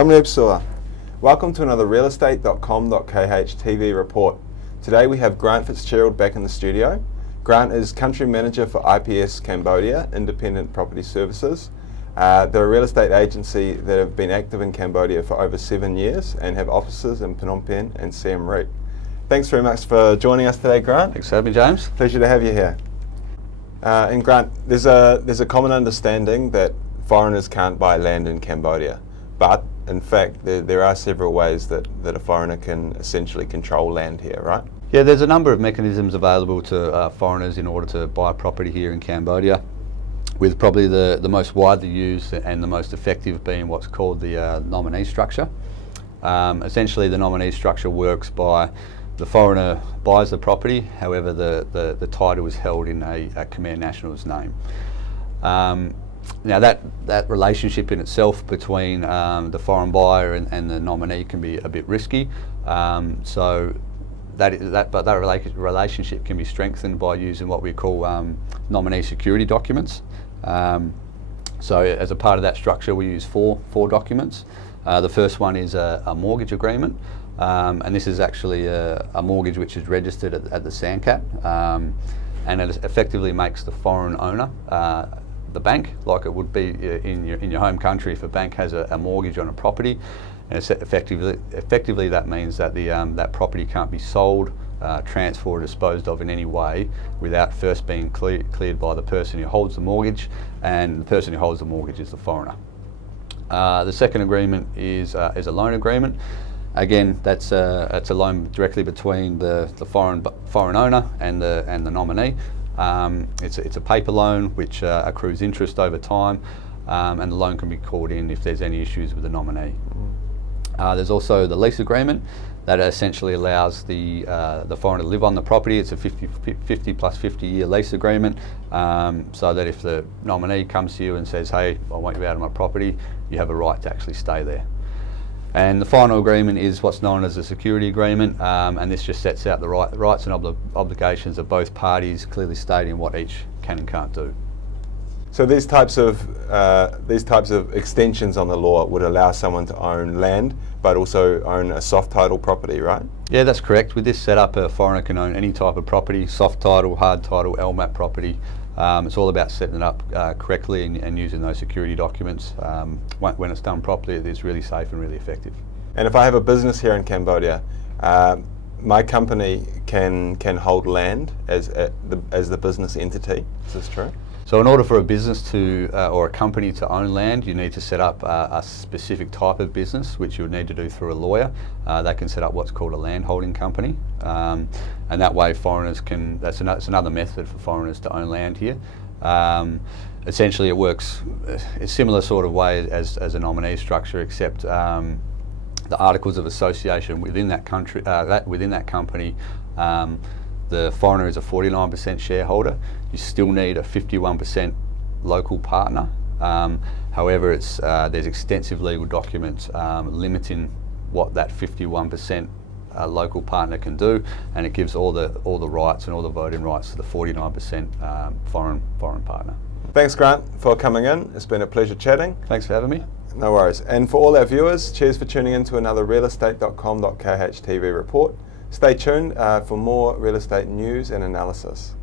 Jamreb Sua. Welcome to another Realestate.com.kh TV report. Today we have Grant Fitzgerald back in the studio. Grant is Country Manager for IPS Cambodia, Independent Property Services. They're a real estate agency that have been active in Cambodia for over 7 years and have offices in Phnom Penh and Siem Reap. Thanks very much for joining us today, Grant. Thanks for having me, James. Pleasure to have you here. And Grant, there's a common understanding that foreigners can't buy land in Cambodia, but in fact there are several ways that a foreigner can essentially control land here, right? Yeah, there's a number of mechanisms available to foreigners in order to buy property here in Cambodia, with probably the most widely used and the most effective being what's called the nominee structure. Essentially, the nominee structure works by the foreigner buys the property, however the title is held in a Khmer national's name. Now that relationship in itself between the foreign buyer and the nominee can be a bit risky. So that relationship can be strengthened by using what we call nominee security documents. So as a part of that structure, we use four documents. The first one is a mortgage agreement, and this is actually a mortgage which is registered at the SANCAT, and it effectively makes the foreign owner the bank, like it would be in your home country if a bank has a mortgage on a property. And effectively that means that that property can't be sold, transferred or disposed of in any way without first being cleared by the person who holds the mortgage, and the person who holds the mortgage is the foreigner. The second agreement is a loan agreement. Again, it's a loan directly between the foreign owner and the nominee. It's a paper loan which accrues interest over time, and the loan can be called in if there's any issues with the nominee. There's also the lease agreement that essentially allows the foreigner to live on the property. It's a 50 plus 50 year lease agreement, so that if the nominee comes to you and says, hey, I want you out of my property, you have a right to actually stay there. And the final agreement is what's known as a security agreement, and this just sets out the rights and obligations of both parties, clearly stating what each can and can't do. So these types of extensions on the law would allow someone to own land, but also own a soft title property, right? Yeah, that's correct. With this setup, a foreigner can own any type of property: soft title, hard title, LMAP property. It's all about setting it up correctly and using those security documents. When it's done properly, it's really safe and really effective. And if I have a business here in Cambodia, my company can hold land as the business entity. Is this true? So in order for a business or a company to own land, you need to set up a specific type of business, which you would need to do through a lawyer. They can set up what's called a land holding company, and that way foreigners can, that's another method for foreigners to own land here. Essentially it works a similar sort of way as a nominee structure, except the articles of association within that country, within that company, the foreigner is a 49% shareholder. You still need a 51% local partner. However, there's extensive legal documents limiting what that 51% local partner can do, and it gives all the rights and all the voting rights to the 49% foreign partner. Thanks, Grant, for coming in. It's been a pleasure chatting. Thanks for having me. No worries. And for all our viewers, cheers for tuning in to another Realestate.com.kh TV report. Stay tuned for more real estate news and analysis.